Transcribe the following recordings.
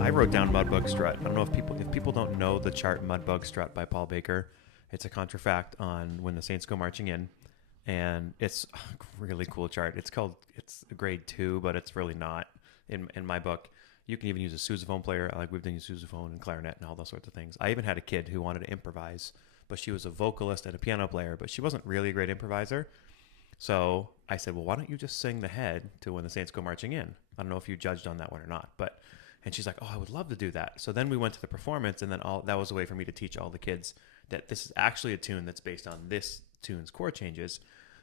I wrote down Mudbug Strut. I don't know if people don't know the chart Mudbug Strut by Paul Baker. It's a contrafact on When the Saints Go Marching In, and it's a really cool chart. It's a grade 2, but it's really not in my book. You can even use a sousaphone player. Like we've done sousaphone and clarinet and all those sorts of things. I even had a kid who wanted to improvise, but she was a vocalist and a piano player, but she wasn't really a great improviser. So I said, well, why don't you just sing the head to When the Saints Go Marching In? I don't know if you judged on that one or not, and she's like, oh, I would love to do that. So then we went to the performance, and then that was a way for me to teach all the kids that this is actually a tune that's based on this tune's chord changes.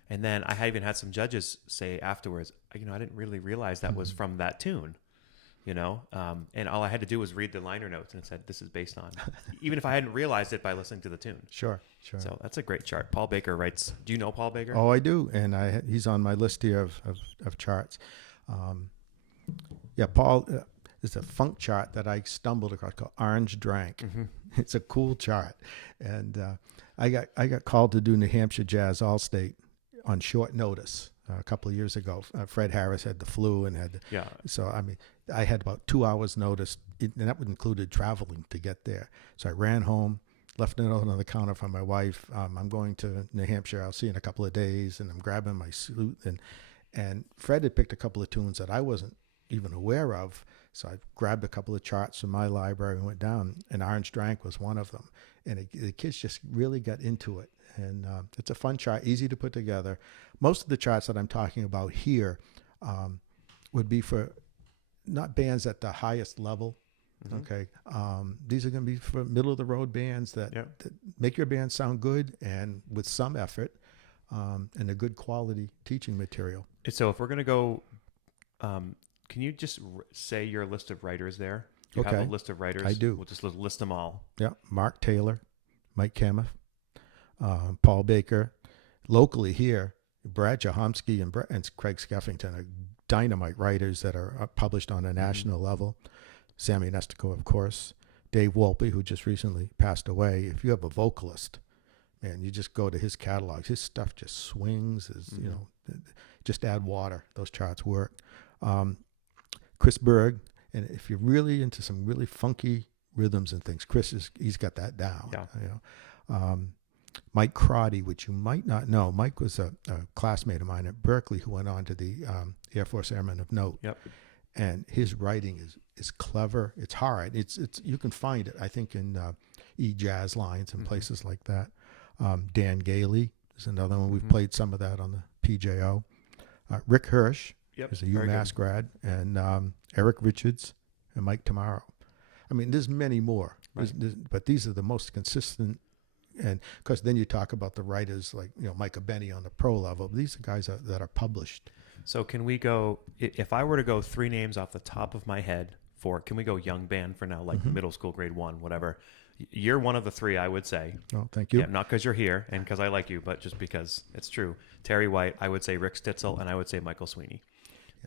And then I even had some judges say afterwards, I didn't really realize that was from that tune, and all I had to do was read the liner notes, and it said, this is based on, even if I hadn't realized it by listening to the tune. Sure. So that's a great chart. Paul Baker writes, do you know Paul Baker? Oh, I do. And he's on my list here of charts. Paul is a funk chart that I stumbled across called Orange Drank. Mm-hmm. It's a cool chart. And I got called to do New Hampshire Jazz All-State on short notice a couple of years ago. Fred Harris had the flu and so I had about 2 hours notice, and that would included traveling to get there. So I ran home, left a note on the counter for my wife. I'm going to New Hampshire. I'll see you in a couple of days. And I'm grabbing my suit. And Fred had picked a couple of tunes that I wasn't even aware of. So I grabbed a couple of charts from my library and went down, and Orange Drank was one of them. And the kids just really got into it. And it's a fun chart, easy to put together. Most of the charts that I'm talking about here would be for not bands at the highest level. Mm-hmm. Okay. These are going to be for middle of the road bands that make your band sound good and with some effort and a good quality teaching material. So if we're going to go, can you just say your list of writers there? You have a list of writers? I do. We'll just list them all. Yeah. Mark Taylor, Mike Kameff, Paul Baker. Locally here, Brad Jahomsky and Craig Skeffington are dynamite writers that are published on a national level. Sammy Nestico, of course. Dave Wolpe, who just recently passed away. If you have a vocalist, man, you just go to his catalogs. His stuff just swings. Just add water. Those charts work. Chris Berg, and if you're really into some really funky rhythms and things, he's got that down. Yeah. Mike Crotty, which you might not know. Mike was a classmate of mine at Berkeley who went on to the Air Force Airman of Note. Yep. And his writing is clever. It's hard. It's you can find it, I think, in jazz lines and places like that. Dan Gailey is another one. We've played some of that on the PJO. Rick Hirsch is a UMass grad, and Eric Richards and Mike Tamaro. I mean, there's many more, right. But these are the most consistent. And because then you talk about the writers like Micah Benny on the pro level. These are guys that are published. So can we go? If I were to go 3 names off the top of my head can we go young band for now, like middle school, grade 1, whatever? You're one of the 3, I would say. Oh, thank you. Yeah, not because you're here and because I like you, but just because it's true. Terry White, I would say Rick Stitzel, and I would say Michael Sweeney.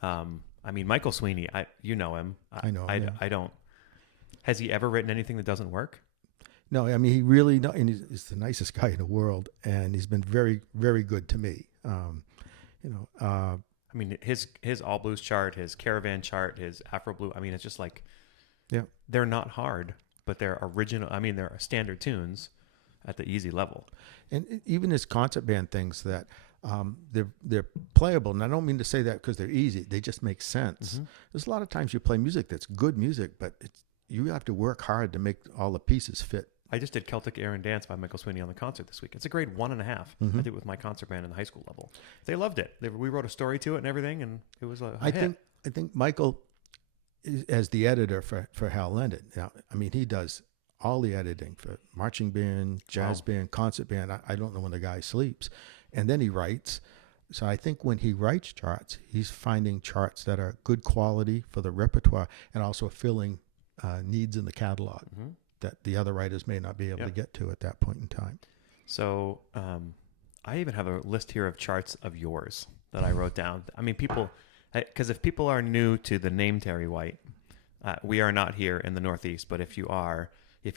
Michael Sweeney, you know him. I know him. I don't. Has he ever written anything that doesn't work? No, he really, and he's the nicest guy in the world, and he's been very, very good to me. His All Blues chart, his Caravan chart, his Afro Blue. It's just like, they're not hard, but they're original. They're standard tunes at the easy level. And even his concert band things that they're playable. And I don't mean to say that because they're easy. They just make sense. Mm-hmm. There's a lot of times you play music that's good music, but you have to work hard to make all the pieces fit. I just did Celtic Air and Dance by Michael Sweeney on the concert this week. It's a grade 1.5. Mm-hmm. I did it with my concert band in the high school level. They loved it. We wrote a story to it and everything, and it was a hit. I think Michael, as the editor for Hal Lendon, he does all the editing for marching band, jazz band, concert band. I don't know when the guy sleeps. And then he writes. So I think when he writes charts, he's finding charts that are good quality for the repertoire and also filling needs in the catalog. Mm-hmm. That the other writers may not be able to get to at that point in time. So I even have a list here of charts of yours that I wrote down. People, because if people are new to the name Terry White, we are not here in the Northeast, but if you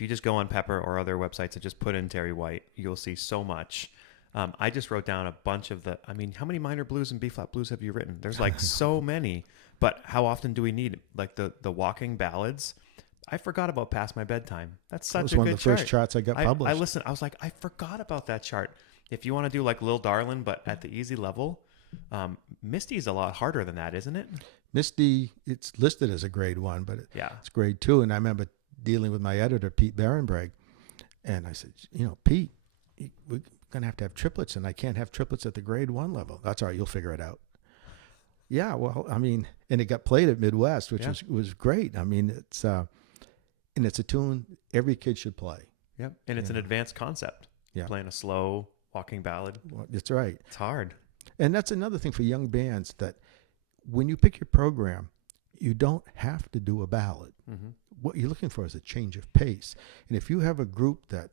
just go on Pepper or other websites and just put in Terry White, you'll see so much. I just wrote down a bunch of I mean, how many minor blues and B flat blues have you written? There's like so many, but how often do we need like the walking ballads? I forgot about Past My Bedtime. That's That such was a one of good the chart. first charts I got published. I listened. I was like, I forgot about that chart. If you want to do like Lil Darlin', but at the easy level, Misty's a lot harder than that, isn't it? Misty, it's listed as a grade 1, but Yeah. it's grade 2. And I remember dealing with my editor, Pete Barenbreg, and I said, Pete, we're going to have triplets, and I can't have triplets at the grade 1 level. That's all right. You'll figure it out. Yeah, well, I mean, and it got played at Midwest, which was great. I mean, it's and it's a tune every kid should play. Yep. And it's an advanced concept. Yeah. Playing a slow walking ballad. Well, that's right. It's hard. And that's another thing for young bands, that when you pick your program, you don't have to do a ballad. Mm-hmm. What you're looking for is a change of pace. And if you have a group that,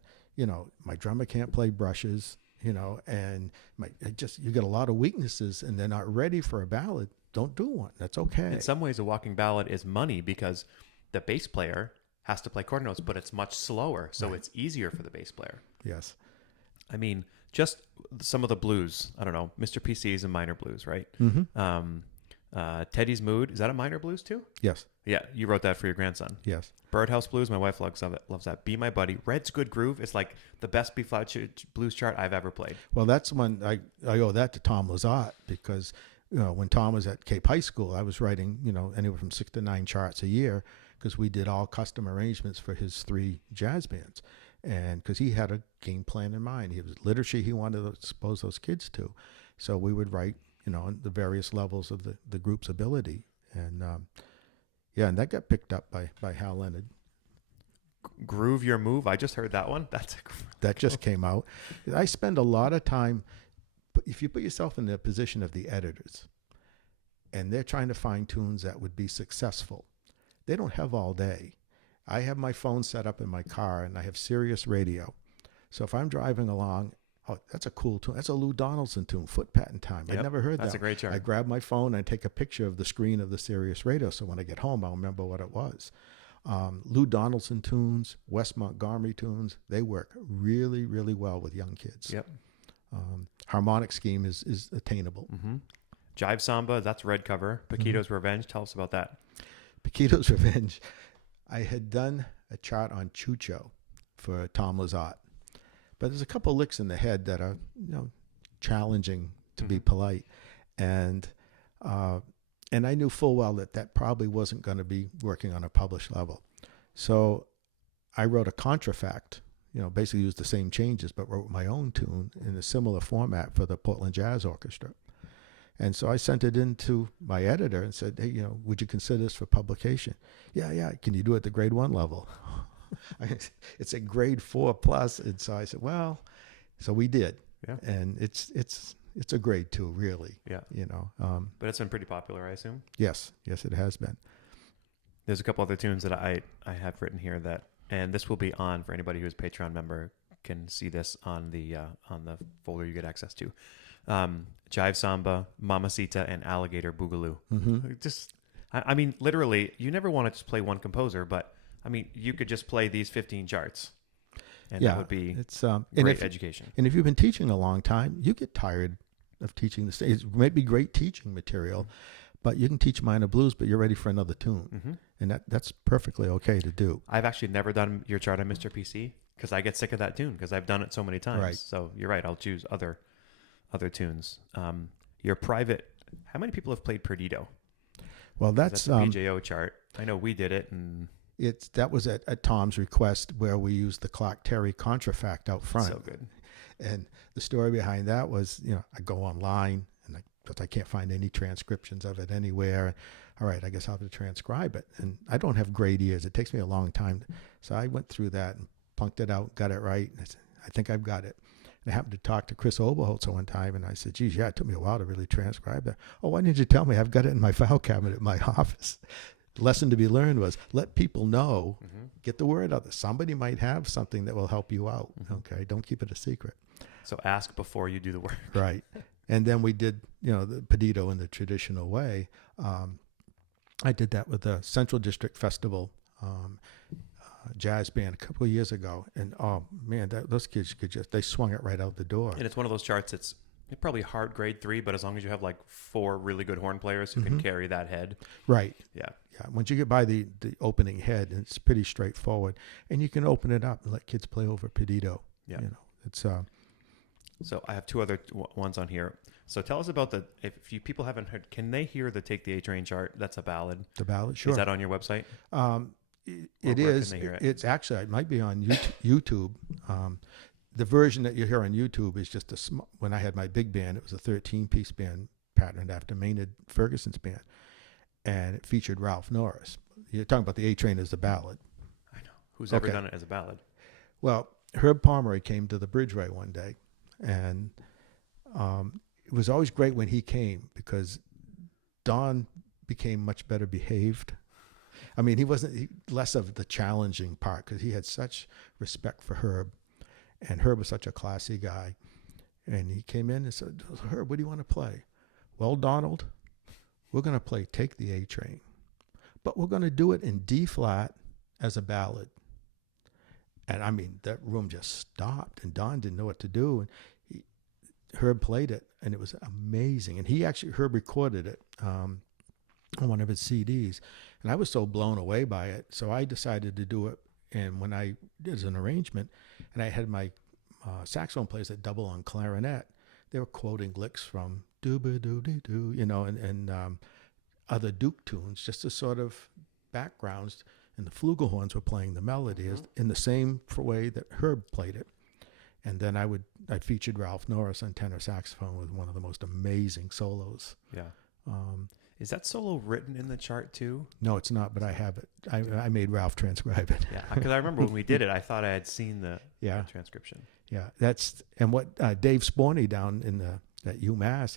my drummer can't play brushes, and you get a lot of weaknesses and they're not ready for a ballad, don't do one. That's okay. In some ways, a walking ballad is money because the bass player has to play quarter notes, but it's much slower, so it's easier for the bass player. Yes. I mean, just some of the blues. I don't know. Mr. PC is a minor blues, right? Mm-hmm. Teddy's Mood, is that a minor blues too? Yes. Yeah, you wrote that for your grandson. Yes. Birdhouse Blues, my wife loves that. Be My Buddy. Red's Good Groove is like the best B-flat blues chart I've ever played. Well, that's when I owe that to Tom Lazat, because when Tom was at Cape High School, I was writing anywhere from 6 to 9 charts a year, because we did all custom arrangements for his 3 jazz bands, and because he had a game plan in mind. He was literature he wanted to expose those kids to, so we would write on the various levels of the group's ability, and and that got picked up by Hal Leonard. Groove Your Move. I just heard that one. That just came out. I spend a lot of time, if you put yourself in the position of the editors, and they're trying to find tunes that would be successful, they don't have all day. I have my phone set up in my car, and I have Sirius radio. So if I'm driving along, oh, that's a cool tune. That's a Lou Donaldson tune, Foot Patent Time. Yep, I never heard that. That's a great chart. I grab my phone and take a picture of the screen of the Sirius radio, so when I get home, I'll remember what it was. Lou Donaldson tunes, Wes Montgomery tunes, they work really, really well with young kids. Yep. Harmonic scheme is attainable. Mm-hmm. Jive Samba, that's red cover. Paquito's Revenge, tell us about that. Paquito's Revenge. I had done a chart on Chucho for Tom Lazat, but there's a couple licks in the head that are challenging, to be polite, and I knew full well that probably wasn't going to be working on a published level. So I wrote a contrafact, basically used the same changes, but wrote my own tune in a similar format for the Portland Jazz Orchestra. And so I sent it in to my editor and said, hey, would you consider this for publication? Yeah. Can you do it at the grade 1 level? It's a grade 4+. And so I said, well, so we did. Yeah. And it's a grade 2, really. Yeah. But it's been pretty popular, I assume. Yes, it has been. There's a couple other tunes that I have written here and this will be on for anybody who's a Patreon member can see this on the folder you get access to. Jive Samba, Mamacita, and Alligator Boogaloo. Mm-hmm. I mean, literally, you never want to just play one composer, but I mean, you could just play these 15 charts, and that would be great education. And if you've been teaching a long time, you get tired of teaching the same. It might be great teaching material, but you can teach minor blues, but you're ready for another tune, and that's perfectly okay to do. I've actually never done your chart on Mr. PC because I get sick of that tune because I've done it so many times. Right. So you're right. I'll choose other tunes. Your private. How many people have played Perdido? Well, that's the BJO chart. I know we did it, and that was at Tom's request, where we used the Clark Terry contrafact out front. So good. And the story behind that was, I go online but I can't find any transcriptions of it anywhere. All right, I guess I'll have to transcribe it. And I don't have great ears. It takes me a long time. So I went through that and punked it out, got it right. And I said, I think I've got it. And I happened to talk to Chris Oberholzer one time, and I said, geez, yeah, it took me a while to really transcribe that. Oh, why didn't you tell me? I've got it in my file cabinet at my office. The lesson to be learned was let people know, get the word out that somebody might have something that will help you out. Okay, don't keep it a secret. So ask before you do the work. Right. And then we did, the Perdido in the traditional way. I did that with the Central District Festival jazz band a couple of years ago, and oh man, those kids they swung it right out the door. And it's one of those charts. It's probably hard grade 3, but as long as you have like 4 really good horn players who can carry that head, Right. yeah. Yeah. Once you get by the opening head, it's pretty straightforward, and you can open it up and let kids play over Pedito. Yeah. You know, it's So I have 2 other ones on here. So tell us about if you people haven't heard, can they hear the Take the A Train chart? That's a ballad. the ballad. Sure. Is that on your website? It where is. can they hear it? It's actually, it might be on YouTube. The version that you hear on YouTube is just when I had my big band, it was a 13-piece band patterned after Maynard Ferguson's band. And it featured Ralph Norris. You're talking about the A Train as a ballad. I know. Who's ever done it as a ballad? Well, Herb Pomeroy came to the Bridgeway one day, and it was always great when he came because Don became much better behaved. I mean, he wasn't less of the challenging part because he had such respect for Herb, and Herb was such a classy guy. And he came in and said, "Herb, what do you want to play?" "Well, Donald, we're going to play Take the A Train, but we're going to do it in D flat as a ballad." And I mean, that room just stopped, and Don didn't know what to do. And Herb played it, and it was amazing. And Herb recorded it on one of his CDs, and I was so blown away by it. So I decided to do it. And when I did an arrangement, and I had my saxophone players that double on clarinet, they were quoting licks from doo-ba-doo-dee-doo, you know, and other Duke tunes, just as sort of backgrounds. And the flugelhorns were playing the melody in the same way that Herb played it. And then I featured Ralph Norris on tenor saxophone with one of the most amazing solos. Yeah. Is that solo written in the chart too? No, it's not, but I have it. I made Ralph transcribe it. Yeah, because I remember when we did it, I thought I had seen the transcription. Yeah, and what Dave Sporney down at UMass,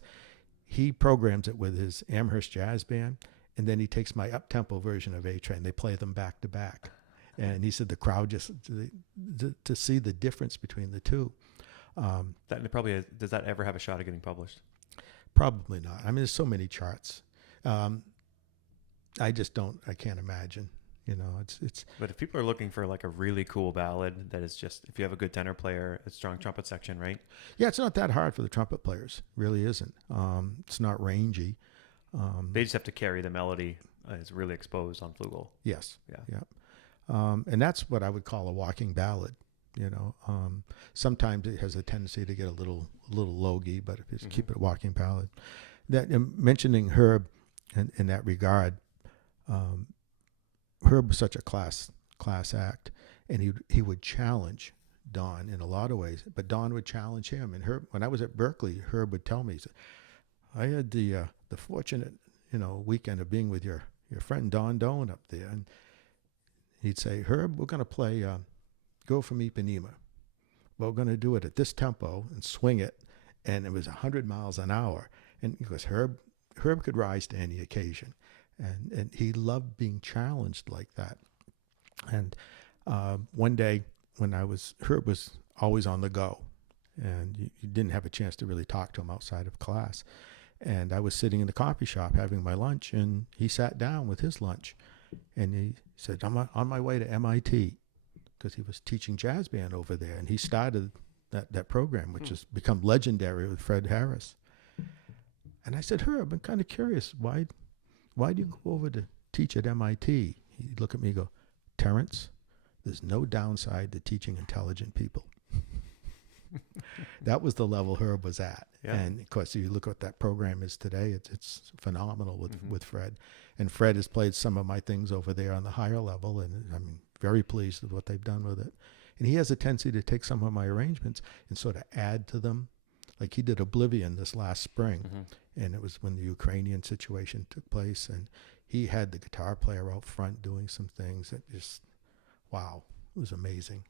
he programs it with his Amherst Jazz Band, and then he takes my up-tempo version of A Train. They play them back to back. And he said the crowd just, to see the difference between the two. Does that ever have a shot at getting published? Probably not. I mean, there's so many charts. I can't imagine. You know, it's. But if people are looking for like a really cool ballad that is just, if you have a good tenor player, a strong trumpet section, right? Yeah, it's not that hard for the trumpet players. It really isn't. It's not rangy. They just have to carry the melody. It's really exposed on flugel. Yes. Yeah. And that's what I would call a walking ballad. You know, sometimes it has a tendency to get a little logy, but if you just keep it a walking ballad. That mentioning Herb in that regard, Herb was such a class act, and he would challenge Don in a lot of ways, but Don would challenge him. And Herb, when I was at Berkeley, Herb would tell me, he said, "I had the fortunate weekend of being with your friend Don Doan up there," and he'd say, "Herb, we're going to play Go From Ipanema. We're going to do it at this tempo and swing it," and it was 100 miles an hour. And because Herb could rise to any occasion, and he loved being challenged like that. And one day when Herb was always on the go, and you didn't have a chance to really talk to him outside of class. And I was sitting in the coffee shop having my lunch, and he sat down with his lunch, and he said, "I'm on my way to MIT," because he was teaching jazz band over there, and he started that program, which has become legendary with Fred Harris. And I said, "Herb, I'm kind of curious. Why do you go over to teach at MIT?" He'd look at me and go, "Terrence, there's no downside to teaching intelligent people." That was the level Herb was at. Yeah. And of course, you look at what that program is today, it's phenomenal with Fred. And Fred has played some of my things over there on the higher level, and I'm very pleased with what they've done with it. And he has a tendency to take some of my arrangements and sort of add to them. Like he did Oblivion this last spring, and it was when the Ukrainian situation took place, and he had the guitar player out front doing some things that just, wow, it was amazing.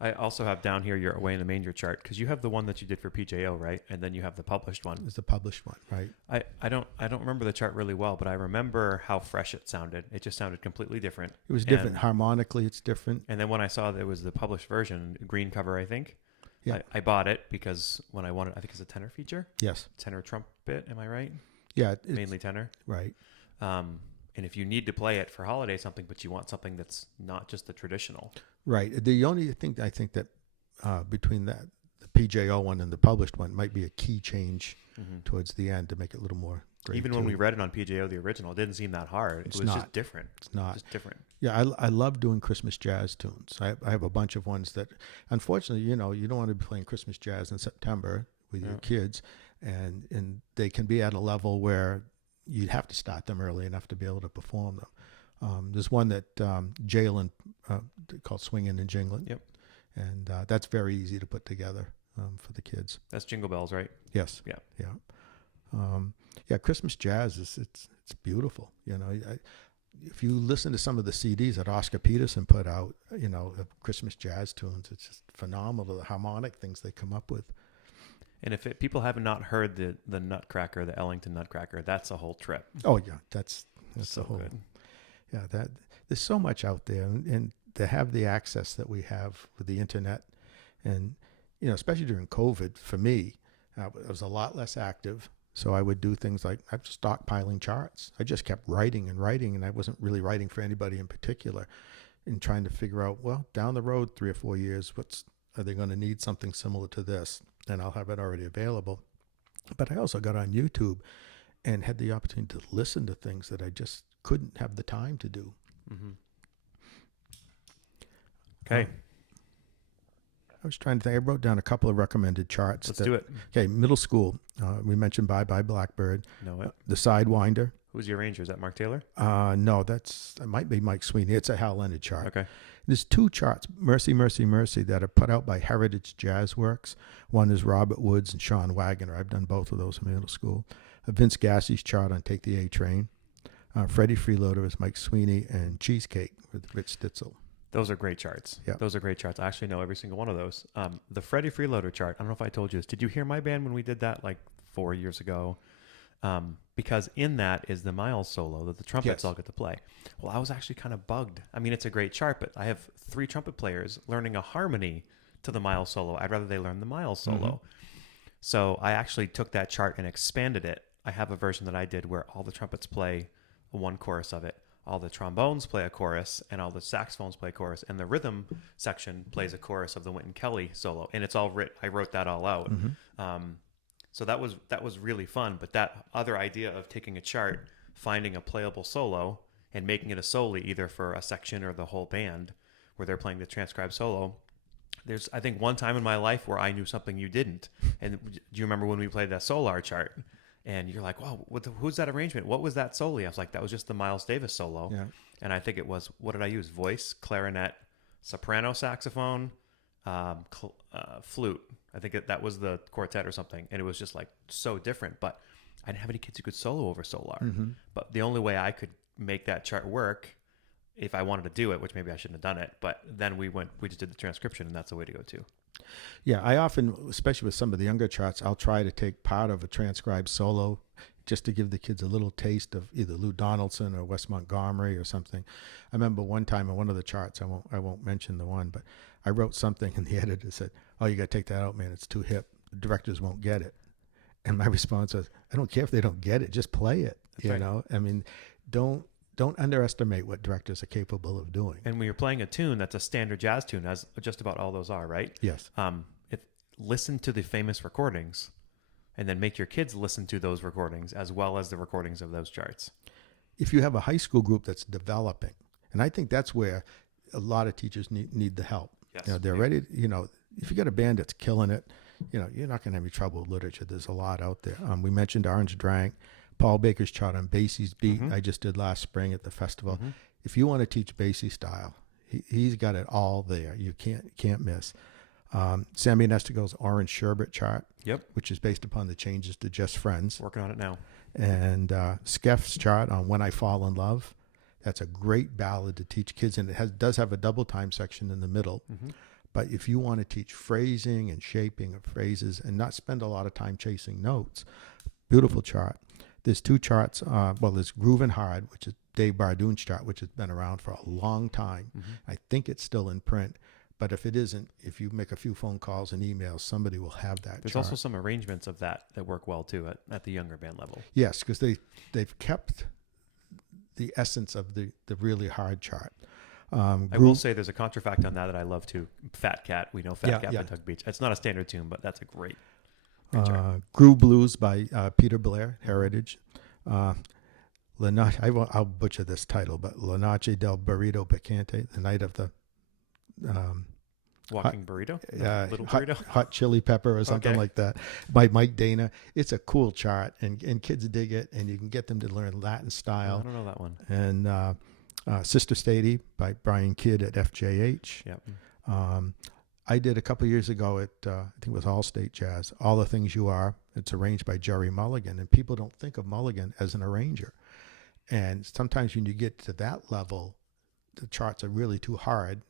I also have down here your Away in the Manger chart, because you have the one that you did for PJO, right? And then you have the published one. It's the published one, right? I don't remember the chart really well, but I remember how fresh it sounded. It just sounded completely different. It was different. Harmonically, it's different. And then when I saw that it was the published version, green cover, I think, yeah. I bought it because when I wanted, I think it's a tenor feature. Yes. Tenor trumpet, am I right? Yeah. Mainly tenor. Right. And if you need to play it for holiday something, but you want something that's not just the traditional. Right. The only thing I think that between that the PJO one and the published one might be a key change towards the end to make it a little more grade Even when we read it on PJO, the original, it didn't seem that hard. It was just different. It's not. Just different. Yeah, I love doing Christmas jazz tunes. I have a bunch of ones that, unfortunately, you don't want to be playing Christmas jazz in September with your kids, and they can be at a level where you'd have to start them early enough to be able to perform them. There's one that Jalen called Swingin' and Jinglin'. Yep. And that's very easy to put together for the kids. That's Jingle Bells, right? Yes. Yeah. Yeah. Christmas jazz it's beautiful. If you listen to some of the CDs that Oscar Peterson put out, of Christmas jazz tunes, it's just phenomenal, the harmonic things they come up with. And if people have not heard the Nutcracker, the Ellington Nutcracker, that's a whole trip. Oh yeah, that's so a whole good. Yeah, there's so much out there, and to have the access that we have with the internet, and especially during COVID, for me, I was a lot less active. So I would do things like I'm stockpiling charts. I just kept writing, and I wasn't really writing for anybody in particular, and trying to figure out, well, down the road 3 or 4 years, are they going to need something similar to this? And I'll have it already available. But I also got on YouTube and had the opportunity to listen to things that I just couldn't have the time to do. Mm-hmm. Okay. I was trying to think. I wrote down a couple of recommended charts. Let's do it. Okay, middle school. We mentioned Bye Bye Blackbird. Know it. The Sidewinder. Who's your arranger? Is that Mark Taylor? No, it might be Mike Sweeney. It's a Hal Leonard chart. Okay. There's 2 charts, Mercy, Mercy, Mercy, that are put out by Heritage Jazz Works. One is Robert Woods and Sean Wagner. I've done both of those in middle school. Vince Gassie's chart on Take the A Train. Freddie Freeloader is Mike Sweeney, and Cheesecake with Rich Stitzel. Those are great charts. Yeah. Those are great charts. I actually know every single one of those. The Freddie Freeloader chart, I don't know if I told you this. Did you hear my band when we did that like 4 years ago? Because in that is the Miles solo that the trumpets all get to play. Well, I was actually kind of bugged. I mean, it's a great chart, but I have 3 trumpet players learning a harmony to the Miles solo. I'd rather they learn the Miles solo. Mm-hmm. So I actually took that chart and expanded it. I have a version that I did where all the trumpets play one chorus of it. All the trombones play a chorus, and all the saxophones play a chorus, and the rhythm section plays a chorus of the Wynton Kelly solo, and it's all I wrote that all out. Mm-hmm. So that was really fun. But that other idea of taking a chart, finding a playable solo, and making it a soli either for a section or the whole band, where they're playing the transcribed solo. There's, I think, one time in my life where I knew something you didn't. And do you remember when we played that Solar chart? And you're like, wow, who's that arrangement? What was that soli? I was like, that was just the Miles Davis solo. Yeah. And I think it was, what did I use? Voice, clarinet, soprano saxophone, flute. I think that was the quartet or something. And it was just like so different. But I didn't have any kids who could solo over Solar. Mm-hmm. But the only way I could make that chart work, if I wanted to do it, which maybe I shouldn't have done it, but then we just did the transcription, and that's the way to go too. Yeah, I often, especially with some of the younger charts, I'll try to take part of a transcribed solo just to give the kids a little taste of either Lou Donaldson or Wes Montgomery or something. I remember one time on one of the charts, I won't mention the one, but I wrote something and the editor said, "Oh, you got to take that out, man. It's too hip. The directors won't get it." And my response was, "I don't care if they don't get it. Just play it." That's you right. know, I mean, don't underestimate what directors are capable of doing. And when you're playing a tune that's a standard jazz tune, as just about all those are, right? Yes. Listen to the famous recordings, and then make your kids listen to those recordings as well as the recordings of those charts. If you have a high school group that's developing, and I think that's where a lot of teachers need the help. Yes. They're ready. If you got a band that's killing it, you're not going to have any trouble with literature. There's a lot out there. We mentioned Orange Drank. Paul Baker's chart on Basie's Beat, I just did last spring at the festival. Mm-hmm. If you want to teach Basie style, he's got it all there. You can't miss. Sammy Nestigal's Orange Sherbet chart, which is based upon the changes to Just Friends. Working on it now. And Skeff's chart on When I Fall in Love. That's a great ballad to teach kids, and it does have a double time section in the middle. Mm-hmm. But if you want to teach phrasing and shaping of phrases and not spend a lot of time chasing notes, beautiful chart. There's 2 charts. There's Groovin' Hard, which is Dave Bardoon's chart, which has been around for a long time. Mm-hmm. I think it's still in print. But if it isn't, if you make a few phone calls and emails, somebody will have that There's chart. also some arrangements of that work well, too, at the younger band level. Yes, because they've kept the essence of the really hard chart. I will say there's a contrafact on that I love too. Fat Cat. We know Fat Cat by Tug Beach. It's not a standard tune, but that's a great chart. Groove Blues by Peter Blair, Heritage. I'll butcher this title, but La Noche del Burrito Picante, the night of the Walking burrito? Little hot, burrito? hot chili pepper or something like that by Mike Dana. It's a cool chart, and kids dig it, and you can get them to learn Latin style. I don't know that one. And Sister Stady by Brian Kidd at FJH. Yep. I did a couple of years ago at, I think it was Allstate Jazz, All the Things You Are. It's arranged by Jerry Mulligan, and people don't think of Mulligan as an arranger. And sometimes when you get to that level, the charts are really too hard.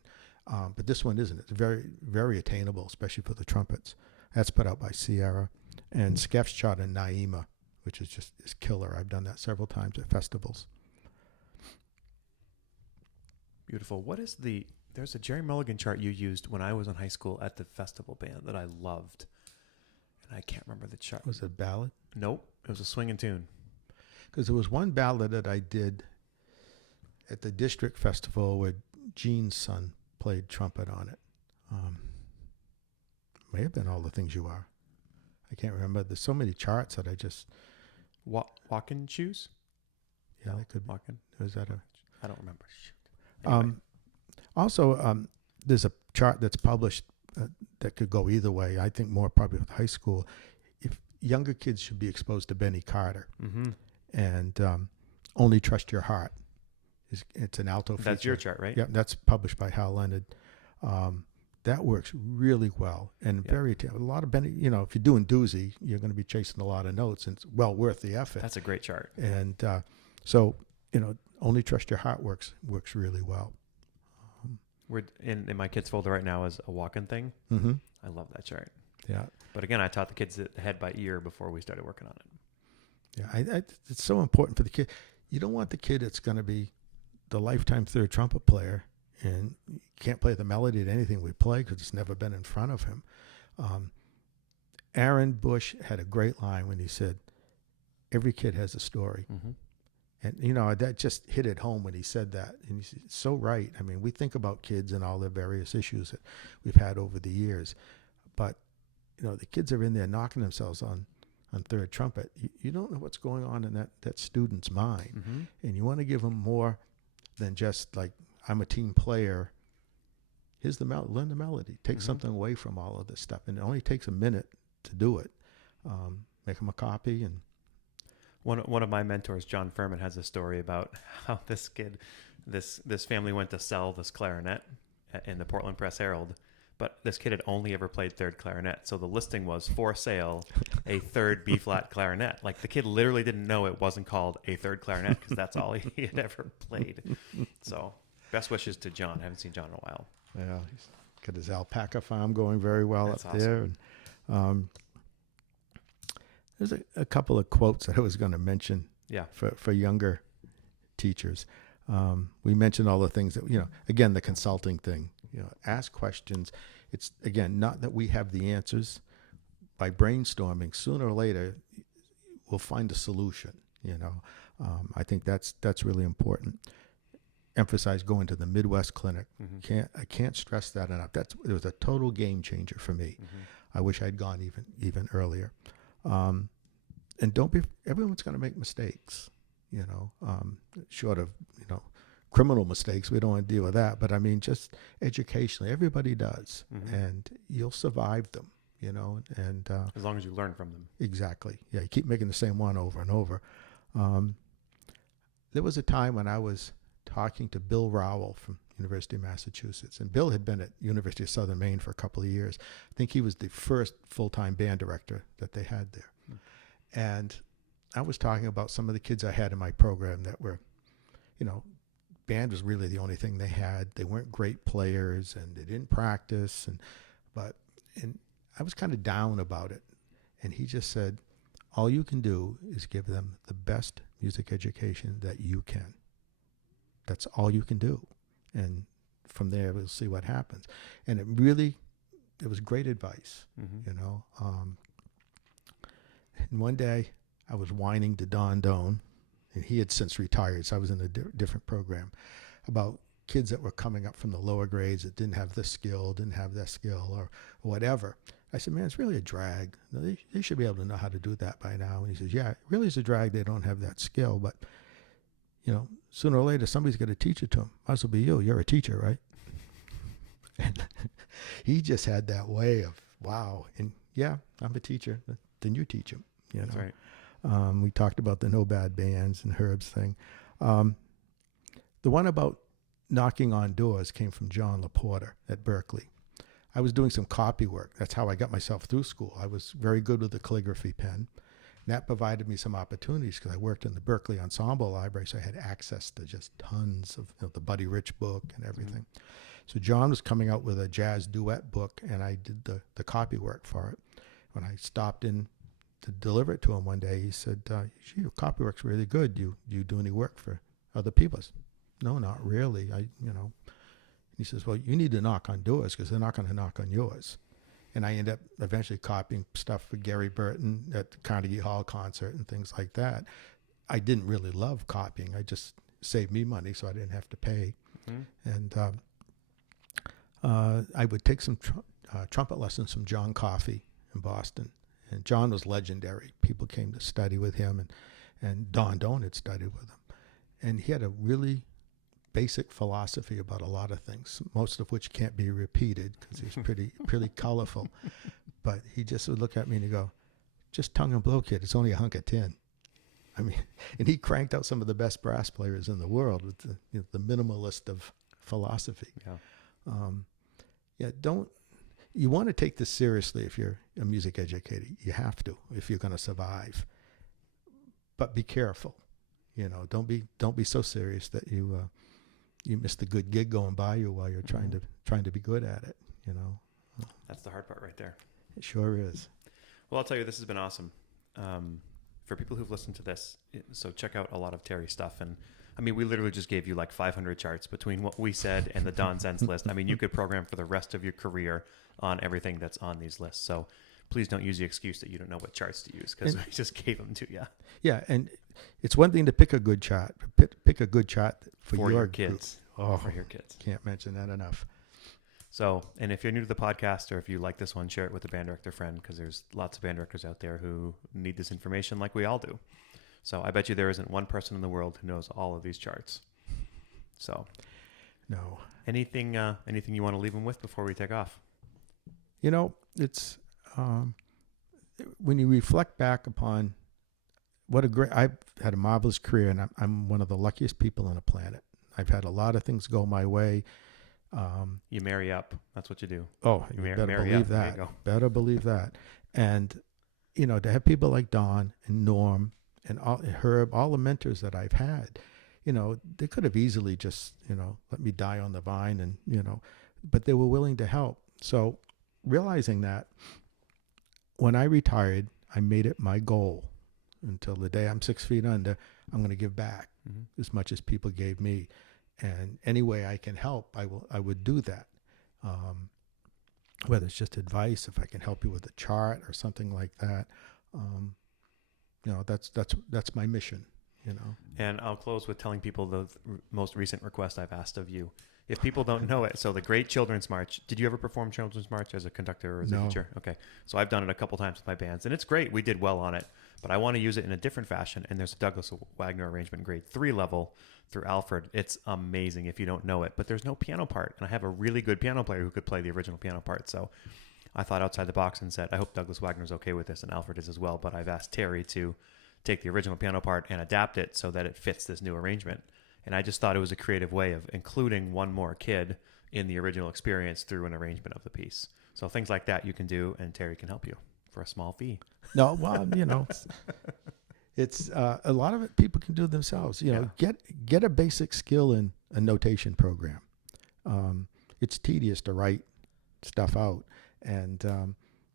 But this one isn't. It's very, very attainable, especially for the trumpets. That's put out by Sierra. And Skeff's chart in Naima, which is killer. I've done that several times at festivals. Beautiful. There's a Jerry Mulligan chart you used when I was in high school at the festival band that I loved. And I can't remember the chart. Was it a ballad? Nope. It was a swinging tune. Because there was one ballad that I did at the district festival where Gene's son played trumpet on it. May have been All the Things You Are. I can't remember. There's so many charts that I just... Walking Shoes? Yeah, that could be. Walking? Was that a... I don't remember. Anyway. Also, there's a chart that's published that could go either way. I think more probably with high school. If younger kids should be exposed to Benny Carter and Only Trust Your Heart. It's an alto feature. That's your chart, right? Yeah, that's published by Hal Leonard. That works really well and very a lot of Benny. You know, if you're doing doozy, you're going to be chasing a lot of notes, and it's well worth the effort. That's a great chart. And so Only Trust Your Heart works really well. We're in my kids' folder right now is a walking thing. Mm-hmm. I love that chart. Yeah. But again, I taught the kids the head by ear before we started working on it. Yeah, it's so important for the kid. You don't want the kid that's going to be the lifetime third trumpet player and can't play the melody to anything we play because it's never been in front of him. Aaron Bush had a great line when he said, "Every kid has a story." Mm-hmm. And, that just hit it home when he said that. And he's so right. I mean, we think about kids and all the various issues that we've had over the years. But, the kids are in there knocking themselves on third trumpet. You don't know what's going on in that student's mind. Mm-hmm. And you want to give them more than just like, I'm a team player. Here's the melody. Learn the melody. Take something away from all of this stuff. And it only takes a minute to do it. Make them a copy. And one of my mentors, John Furman, has a story about how this kid, this family went to sell this clarinet in the Portland Press Herald, but this kid had only ever played third clarinet. So the listing was for sale, a third B flat clarinet. Like the kid literally didn't know it wasn't called a third clarinet because that's all he had ever played. So best wishes to John. I haven't seen John in a while. Yeah, he's got his alpaca farm going very well That's up awesome. there. And, there's a couple of quotes that I was going to mention for younger teachers. We mentioned all the things that, again, the consulting thing, ask questions. It's, again, not that we have the answers. By brainstorming, sooner or later, we'll find a solution, I think that's really important. Emphasize going to the Midwest Clinic. Mm-hmm. I can't stress that enough. It was a total game changer for me. Mm-hmm. I wish I'd gone even earlier. And everyone's going to make mistakes, short of, criminal mistakes. We don't want to deal with that. But I mean, just educationally, everybody does. Mm-hmm. And you'll survive them, and as long as you learn from them. Exactly. Yeah. You keep making the same one over and over. There was a time when I was talking to Bill Rowell from University of Massachusetts. And Bill had been at University of Southern Maine for a couple of years. I think he was the first full-time band director that they had there. And I was talking about some of the kids I had in my program that were, band was really the only thing they had. They weren't great players and they didn't practice. And I was kind of down about it. And he just said, all you can do is give them the best music education that you can. That's all you can do. And from there, we'll see what happens. And it was great advice, And one day I was whining to Don Doan, and he had since retired, so I was in a different program, about kids that were coming up from the lower grades that didn't have this skill, didn't have that skill, or whatever. I said, man, it's really a drag. They should be able to know how to do that by now. And he says, yeah, it really is a drag. They don't have that skill, but sooner or later, somebody's going to teach it to them. Might as well be you. You're a teacher, right? And he just had that way of, wow. And yeah, I'm a teacher. Then you teach him. That's right. We talked about the No Bad Bands and Herb's thing. The one about knocking on doors came from John LaPorta at Berkeley. I was doing some copy work. That's how I got myself through school. I was very good with the calligraphy pen. And that provided me some opportunities because I worked in the Berkeley Ensemble Library, so I had access to just tons of the Buddy Rich book and everything. Mm-hmm. So John was coming out with a jazz duet book, and I did the copy work for it. When I stopped in to deliver it to him one day, he said, gee, your copy work's really good. Do you do any work for other people? I said, no, not really. He says, well, you need to knock on doors because they're not going to knock on yours. And I end up eventually copying stuff for Gary Burton at the Carnegie Hall concert and things like that. I didn't really love copying. I just saved me money so I didn't have to pay. Mm-hmm. And I would take some trumpet lessons from John Coffey in Boston. And John was legendary. People came to study with him, and Don Doan had studied with him. And he had a really basic philosophy about a lot of things, most of which can't be repeated because he's pretty colorful. But he just would look at me and he'd go, just tongue and blow, kid. It's only a hunk of tin. I mean, and he cranked out some of the best brass players in the world with the minimalist of philosophy. You want to take this seriously if you're a music educator. You have to if you're going to survive. But be careful. Don't be so serious that you miss the good gig going by you while you're trying to be good at it. That's the hard part right there. It sure is. Well, I'll tell you, this has been awesome. For people who've listened to this, so check out a lot of Terry's stuff. And I mean, we literally just gave you like 500 charts between what we said and the Don Sense list. I mean, you could program for the rest of your career on everything that's on these lists. So please don't use the excuse that you don't know what charts to use because we just gave them to you. Yeah, and it's one thing to pick a good chart. Pick a good chart for your kids. Oh, for your kids. Can't mention that enough. So, and if you're new to the podcast or if you like this one, share it with a band director friend because there's lots of band directors out there who need this information like we all do. So I bet you there isn't one person in the world who knows all of these charts. So, no. Anything you want to leave them with before we take off? It's when you reflect back upon I've had a marvelous career, and I'm one of the luckiest people on the planet. I've had a lot of things go my way. You marry up. That's what you do. Oh, you better believe that. Better believe that. And, to have people like Don and Norm and Herb, all the mentors that I've had, they could have easily just, let me die on the vine and, but they were willing to help. So realizing that, when I retired, I made it my goal until the day I'm 6 feet under, I'm going to give back as much as people gave me. And any way I can help, I would do that. Whether it's just advice, if I can help you with a chart or something like that, that's my mission. And I'll close with telling people the most recent request I've asked of you. If people don't know it, so the Great Children's March. Did you ever perform Children's March as a conductor or as a teacher? Okay, so I've done it a couple times with my bands, and it's great. We did well on it, but I want to use it in a different fashion. And there's a Douglas Wagner arrangement, grade 3 level through Alfred. It's amazing if you don't know it, but there's no piano part, and I have a really good piano player who could play the original piano part. So I thought outside the box and said, I hope Douglas Wagner's okay with this, and Alfred is as well. But I've asked Terry to take the original piano part and adapt it so that it fits this new arrangement. And I just thought it was a creative way of including one more kid in the original experience through an arrangement of the piece. So things like that you can do, and Terry can help you for a small fee. No, well, it's a lot of it people can do themselves. Get a basic skill in a notation program. It's tedious to write stuff out, and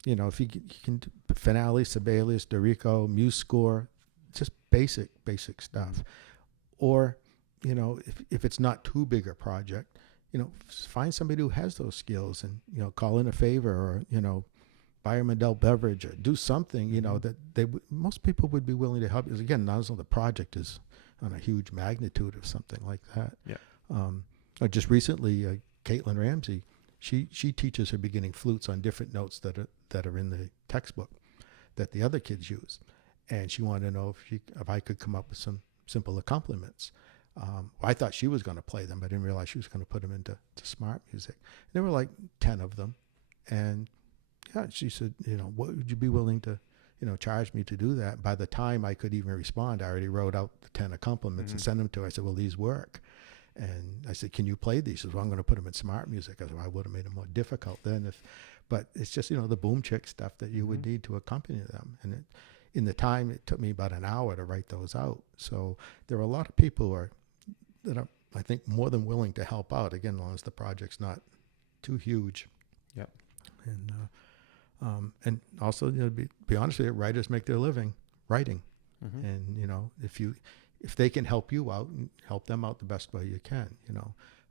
if you can do Finale, Sibelius, Dorico, MuseScore, just basic stuff, or if it's not too big a project, find somebody who has those skills and, call in a favor or, buy them adult beverage or do something, that most people would be willing to help. Because again, not as though the project is on a huge magnitude of something like that. Yeah. Just recently, Caitlin Ramsey, she teaches her beginning flutes on different notes that are in the textbook that the other kids use, and she wanted to know if I could come up with some simple accompaniments. I thought she was going to play them. I didn't realize she was going to put them into smart music. There were like 10 of them, and yeah, she said, what would you be willing to, charge me to do that? By the time I could even respond, I already wrote out the 10 accompaniments and sent them to her. I said, well, these work. And I said, can you play these? She said, well, I'm going to put them in smart music. I said, well, I would have made it more difficult then. But it's just, the boom chick stuff that you would need to accompany them. And in the time, it took me about an hour to write those out. So there are a lot of people that are, I think, more than willing to help out, again, as long as the project's not too huge. Yep. And also, be honest with you, writers make their living writing. And, if they can help you out, help them out the best way you can.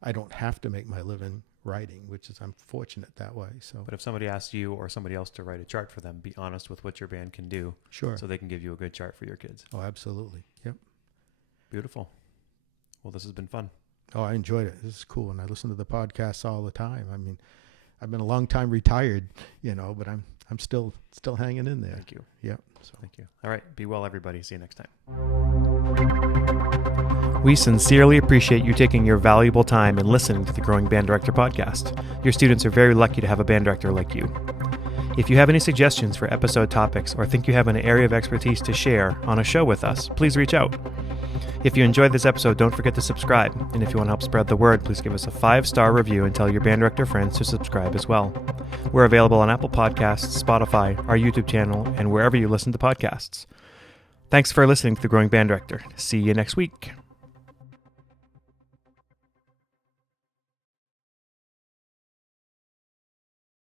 I don't have to make my living writing, which is, I'm fortunate that way. So, but if somebody asks you or somebody else to write a chart for them, be honest with what your band can do. Sure. So they can give you a good chart for your kids. Oh, absolutely. Yep. Beautiful. Well, this has been fun. Oh, I enjoyed it. This is cool. And I listen to the podcasts all the time. I mean, I've been a long time retired, but I'm still hanging in there. Thank you. Yep. So. Thank you. All right. Be well, everybody. See you next time. We sincerely appreciate you taking your valuable time and listening to the Growing Band Director podcast. Your students are very lucky to have a band director like you. If you have any suggestions for episode topics or think you have an area of expertise to share on a show with us, please reach out. If you enjoyed this episode, don't forget to subscribe. And if you want to help spread the word, please give us a 5-star review and tell your band director friends to subscribe as well. We're available on Apple Podcasts, Spotify, our YouTube channel, and wherever you listen to podcasts. Thanks for listening to The Growing Band Director. See you next week.